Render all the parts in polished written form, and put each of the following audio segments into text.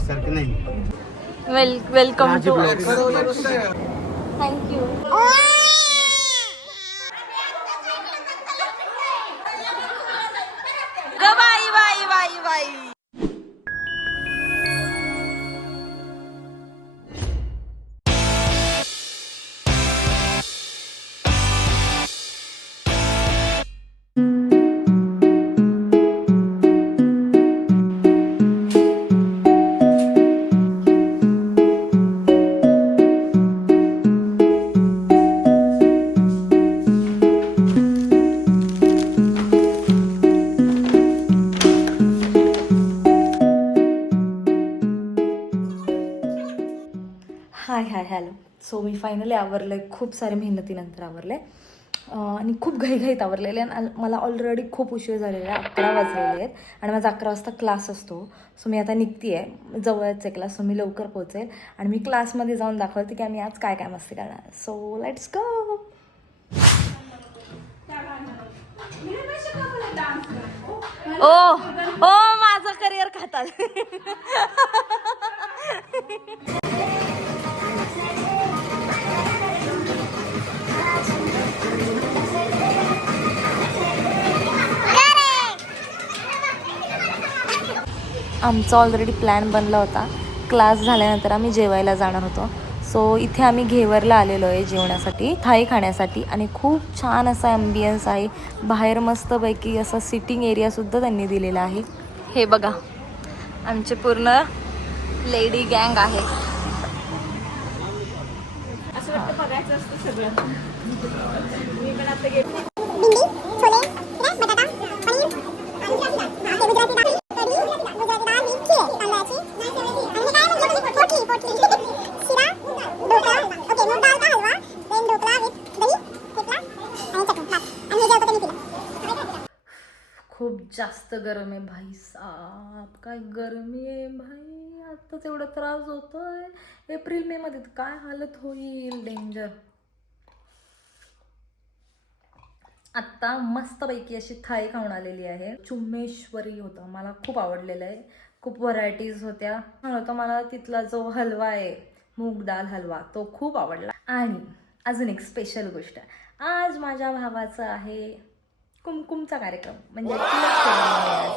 सारखं नाही. Welcome to. Thank you. Bye bye bye bye. Hi hi hello. So मी finally आवरलं आहे, खूप सारे मेहनतीनंतर आवरलं आहे आणि खूप घाईघाईत आवरलेले आणि मला ऑलरेडी खूप उशीर झालेला आहे. 11 वाजलेले आहेत आणि माझा 11 वाजता क्लास असतो. सो मी आता निघते आहे, जवळच आहे क्लास, सो मी लवकर पोहोचेल आणि मी क्लासमध्ये जाऊन दाखवते की आम्ही आज काय काय मस्ती करणार. So let's go. ओ ओ माझं करिअर खातात. आमचा ऑलरेडी प्लॅन बनला होता. क्लास झाल्यानंतर आम्ही जेवायला जाणार होतो. सो इथे आम्ही घेवरला आलेलो आहे जेवणासाठी, थाई खाण्यासाठी आणि खूप छान असा ॲम्बियन्स आहे. बाहेर मस्तपैकी असा सिटिंग एरियासुद्धा त्यांनी दिलेला आहे. हे बघा आमचे पूर्ण लेडी गँग आहे. असं वाटतं बघायचं असतं सगळं. मी पण आता गेलो. खूप जास्त गरम आहे भाई साहब, काय गरमी आहे भाई. आत्ताच एवढा त्रास होतोय. एप्रिल मे मध्ये काय हालत होईल, डेंजर. आत्ता मस्तपैकी अशी थाळी खाऊन आलेली आहे. चुम्मेश्वरी होतं, मला खूप आवडलेलं आहे. खूप व्हरायटीज होत्या. होतं मला तिथला जो हलवा आहे, मूग डाळ हलवा, तो खूप आवडला. आणि अजून एक स्पेशल गोष्ट, आज माझ्या भावाचं आहे कुमकुमचा कार्यक्रम, म्हणजे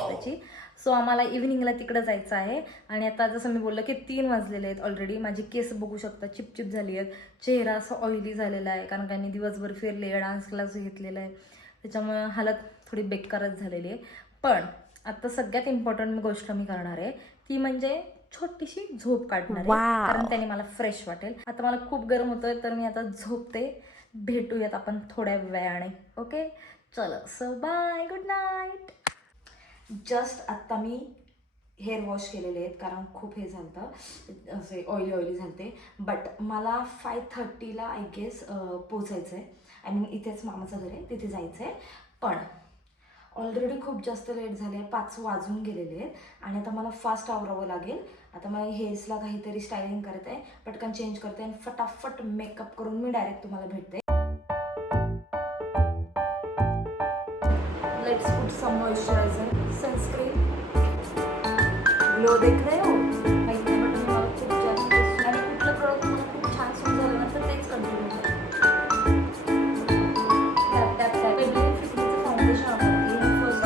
त्याची. सो आम्हाला इव्हिनिंगला तिकडं जायचं आहे. आणि आता जसं मी बोललं की 3 वाजलेले आहेत ऑलरेडी. माझी केस बघू शकता चिपचिप झाली आहेत. चेहरा असं ऑइली झालेला आहे, कारण का मी दिवसभर फिरले, डान्स क्लास घेतलेला आहे, त्याच्यामुळे हालत थोडी बेकारच झालेली आहे. पण आता सगळ्यात इम्पॉर्टंट गोष्ट मी करणार आहे ती म्हणजे छोटीशी झोप काढणार आहे, कारण त्याने मला फ्रेश वाटेल. आता मला खूप गरम होतोय, तर मी आता झोपते. भेटूयात आपण थोड्या वेळाने. ओके चलो, so bye, good night. Just आत्ता मी हेअर वॉश केलेले आहेत, कारण खूप हे झालं असे ऑइली झालते. बट मला 5:30ला आय गेस पोचायचं आहे. आय मीन इथेच मामाचं घर आहे, तिथे जायचं आहे. पण ऑलरेडी खूप जास्त लेट झाले आहे, 5 वाजून गेलेले आहेत आणि आता मला फास्ट आवरावं लागेल. आता मला हेअर्सला काहीतरी स्टायलिंग करत आहे, पटकन चेंज करते आणि फटाफट मेकअप करून मी डायरेक्ट तुम्हाला भेटते. Let's put some moisturiser, sunscreen, glow देख रहे हो. मला खूप जास्त आणि कुठलं प्रोडक्ट मला खूप छान सूट झालं ना तर तेच कंटिन्यू करा. फाउंडेशन वापरते, फर्स्ट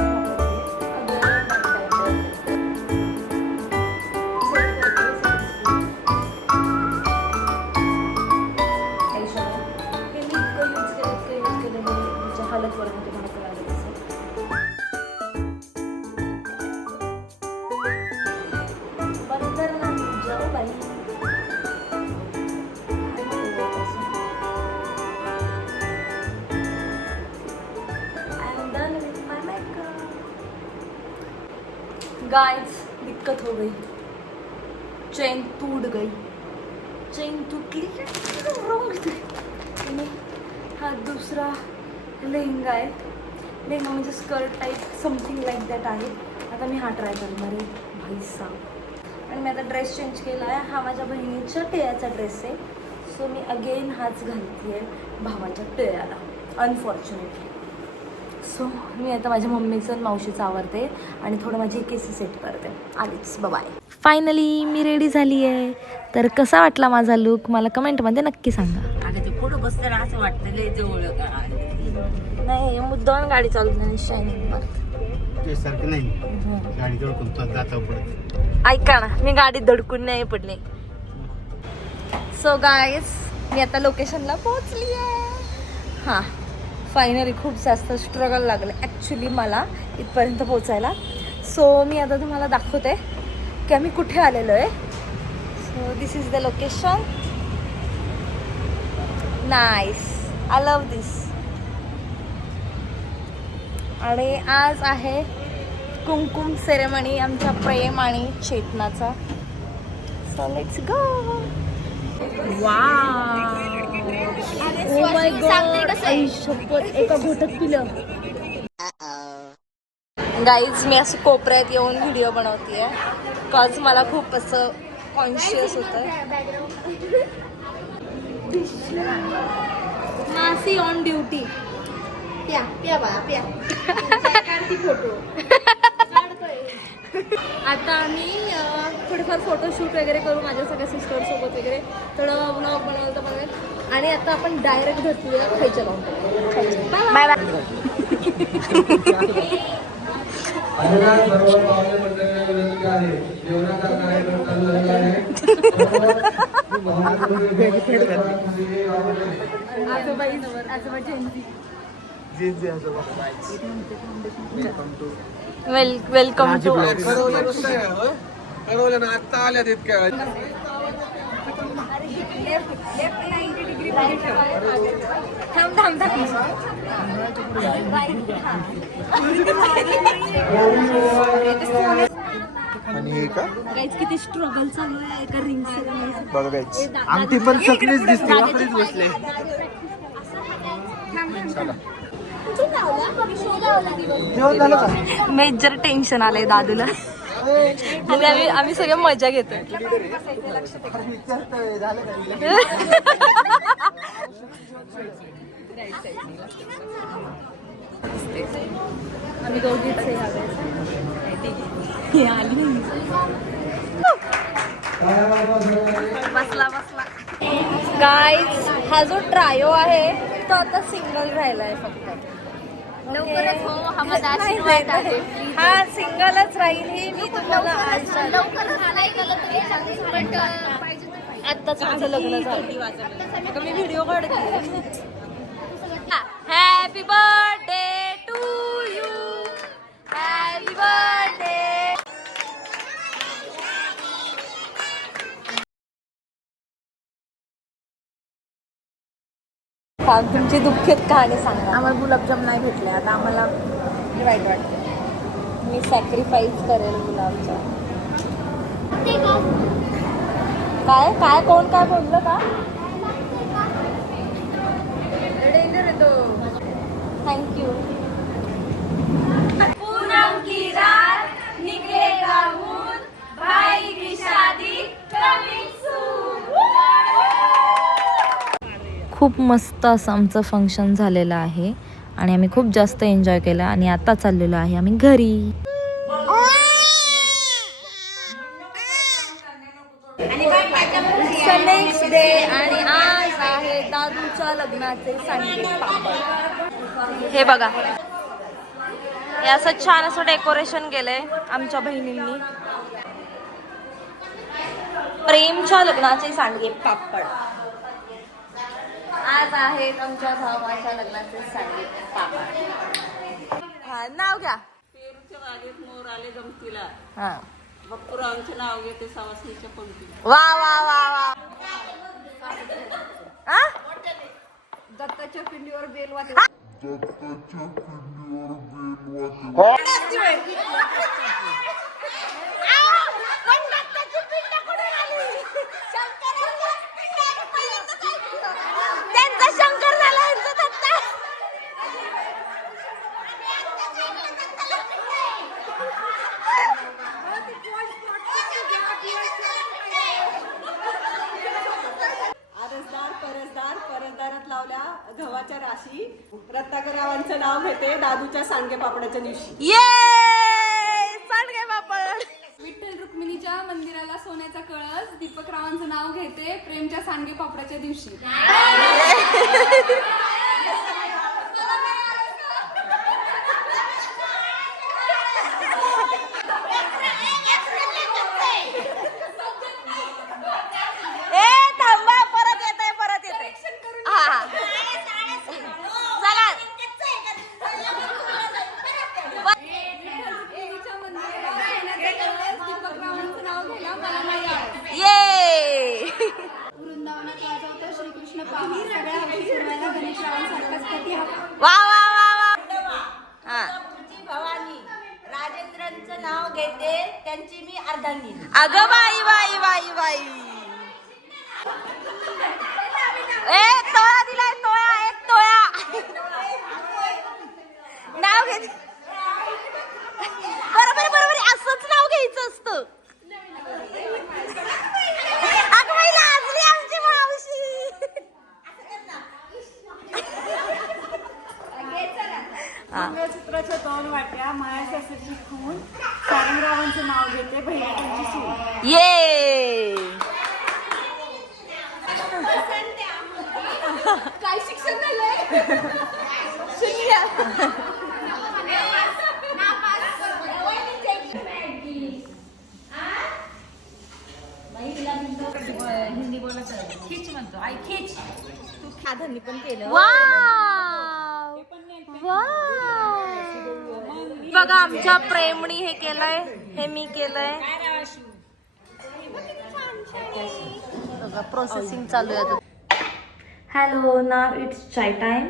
हालत वर होते मला कळालं तसं. बंदर ना जाऊ बाई. गाइस दिक्कत हो गई, चेन टूट गई. चेन तुटली आणि हा दुसरा लेहंगा आहे. लेहंगा म्हणजे skirt type something like that आहे. आता मी हा ट्राय करणार आहे भाई साहब. आणि मी आता ड्रेस चेंज केला आहे. हा माझ्या बहिणीच्या टिळ्याचा ड्रेस आहे. सो मी अगेन हाच घालते आहे भावाच्या टिळ्याला, अनफॉर्च्युनेटली. सो मी आता माझ्या मम्मीचं आणि मावशीचं आवरते आणि थोडं माझी केस सेट करते. आलीच, बाय. फायनली मी रेडी झाली आहे. तर कसा वाटला माझा लुक मला कमेंटमध्ये नक्की सांगा. अगं ते पुढं बसताना असं वाटतं लय जवळ नाही मुद्दाम गाडी चालवली शायनिंग सारखं नाही गाडी धडकून जाता पडत. ऐका ना, मी गाडीत धडकून नाही पडले. सो गाईज मी आता लोकेशनला पोहोचली आहे. हां, फायनली खूप जास्त स्ट्रगल लागलं ॲक्च्युली मला इथपर्यंत पोचायला. सो मी आता तुम्हाला दाखवते की आम्ही कुठे आलेलो आहे. So this is the location. Nice, I love this. आणि आज आहे कुमकुम सेरेमनी आमच्या प्रेम आणि चेतनाचा. So let's go. Oh my god, आई शपथ एका घोटात पिलं. गाईज मी असं कोपऱ्यात येऊन व्हिडिओ बनवते कॉज मला खूप असं कॉन्शियस होतं. मासी ऑन ड्युटी. प्या प्या बा प्या फोटो. आता आम्ही थोडेफार फोटोशूट वगैरे करू माझ्या सगळ्या सिस्टरसोबत वगैरे. थोडं व्लॉग बनवलं तर आणि आता आपण डायरेक्ट धरतूया खायच्या लावून. Bye bye. Welcome to. आता आल्या तितक्या किती स्ट्रगल चालू आहे एका रिंग बघायची. आमटी पण सकलीच दिसते वापरीच बसले. मेजर टेन्शन आलंय दादूला. आणि आम्ही सगळे मजा घेतोय. आम्ही दोघीच बसला बसला. गाईज हा जो ट्रायो आहे तो आता सिंगल राहिलाय फक्त. लवकरच हो, हा माझा आशीर्वाद आहे. हा सिंगलच राहील हे मी तुम्हाला लवकरच आलाय गेलं तरी चालेल, but पाहिजे तर पाहिजे. आत्ताच माझं लग्न झालं. मी व्हिडिओ काढते. Happy birthday to you. Happy birthday. तुमची दुःखद कहाणी सांगा. आम्हाला गुलाबजाम नाही भेटले. आता आम्हाला वाईट वाटतं. मी सॅक्रिफाईस करेल गुलाबजाम. काय काय कोण काय बोललं का? थँक्यू. पूनम की रात निकलेगा मून, भाई की शादी कमिंग सून. खूप मस्त असं आमचं फंक्शन झालेलं आहे आणि आम्ही खूप जास्त एन्जॉय केलं आणि आता चाललेलो आहे आम्ही घरी. नेक्स्ट डे आणि आज आहे दादूच्या लग्नाचे सांडगे पापड. हे बघा, हे असं छान असं डेकोरेशन केलंय आमच्या बहिणींनी. प्रेमच्या लग्नाचे सांडगे पापड. आज आहेत आमच्या भावाच्या लग्नाचे सांडगे पापड. हा, नाव घ्या. पेरूच्या बागेत मोर आले गमतीला, हा, बाप्पूरावांचे नाव घेते सवासणीच्या पंक्तीला. वा वा वा वा. दत्ताच्या पिंडीवर बेल वाटे. त्यांचा शंकर झाला. परसदारात लावल्या गव्हाच्या समाचार अशी रत्नाकररावांचं नाव घेते दादूच्या सांडगे पापडाच्या दिवशी. ये सांडगे पापड. विठ्ठल रुक्मिणीच्या मंदिराला सोन्याचा कळस दीपकरावांचं नाव घेते प्रेमच्या सांडगे पापडाच्या दिवशी. वृंदावनात वाजवतो श्रीकृष्ण पाहा सगळ्या हौशी सोडवायला गणेशरावांसारखाच पती हवा. वा वा वा वा. भवानी राजेंद्रांचं नाव घेते त्यांची मी अर्धांगी. अगं बाई बाई बाई बाई. ए तोळा दिलाय तोळा. एक तोळा नाव घेते. बरोबर बरोबर असंच नाव घ्यायचं असतं. अगं बाई लाजली आमची मावशी. मंगळसूत्राच्या 2 वाट्या मायासाठी खून सारंगरावांचं नाव घेते बहिणीची सून. ये काय शिक्षण झालंय? हिंदी बोलत खिच म्हणतो. आई खिच. तू खाधांनी पण केलं. वाव बघा आमच्या प्रेमणी हे केलंय. हे मी केलंय. प्रोसेसिंग चालू आहे आता. Hello now it's chai time.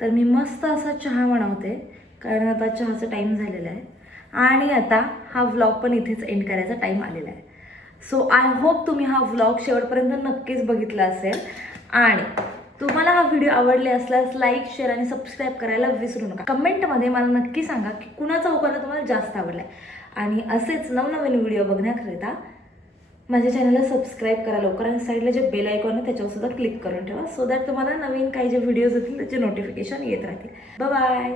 तर मी मस्त असा चहा बनवते कारण आता चहाचा टाईम झालेला आहे आणि आता हा व्लॉग पण इथेच एंड करायचा टाईम आलेला आहे. सो आय होप तुम्ही हा व्लॉग शेवटपर्यंत नक्कीच बघितला असेल आणि तुम्हाला हा व्हिडिओ आवडले असल्यास लाईक शेअर आणि सबस्क्राईब करायला विसरू नका. कमेंटमध्ये मला नक्की सांगा की कुणाचा उखाणा तुम्हाला जास्त आवडला आहे आणि असेच नवनवीन व्हिडिओ बघण्याकरिता माझ्या चॅनलला सबस्क्राईब करा लवकर आणि साईडला जे बेल आयकॉन आहे त्याच्यावर सुद्धा क्लिक करून ठेवा सो दॅट तुम्हाला नवीन काही जे व्हिडिओज येतील त्याचे नोटिफिकेशन येत राहतील. Bye bye.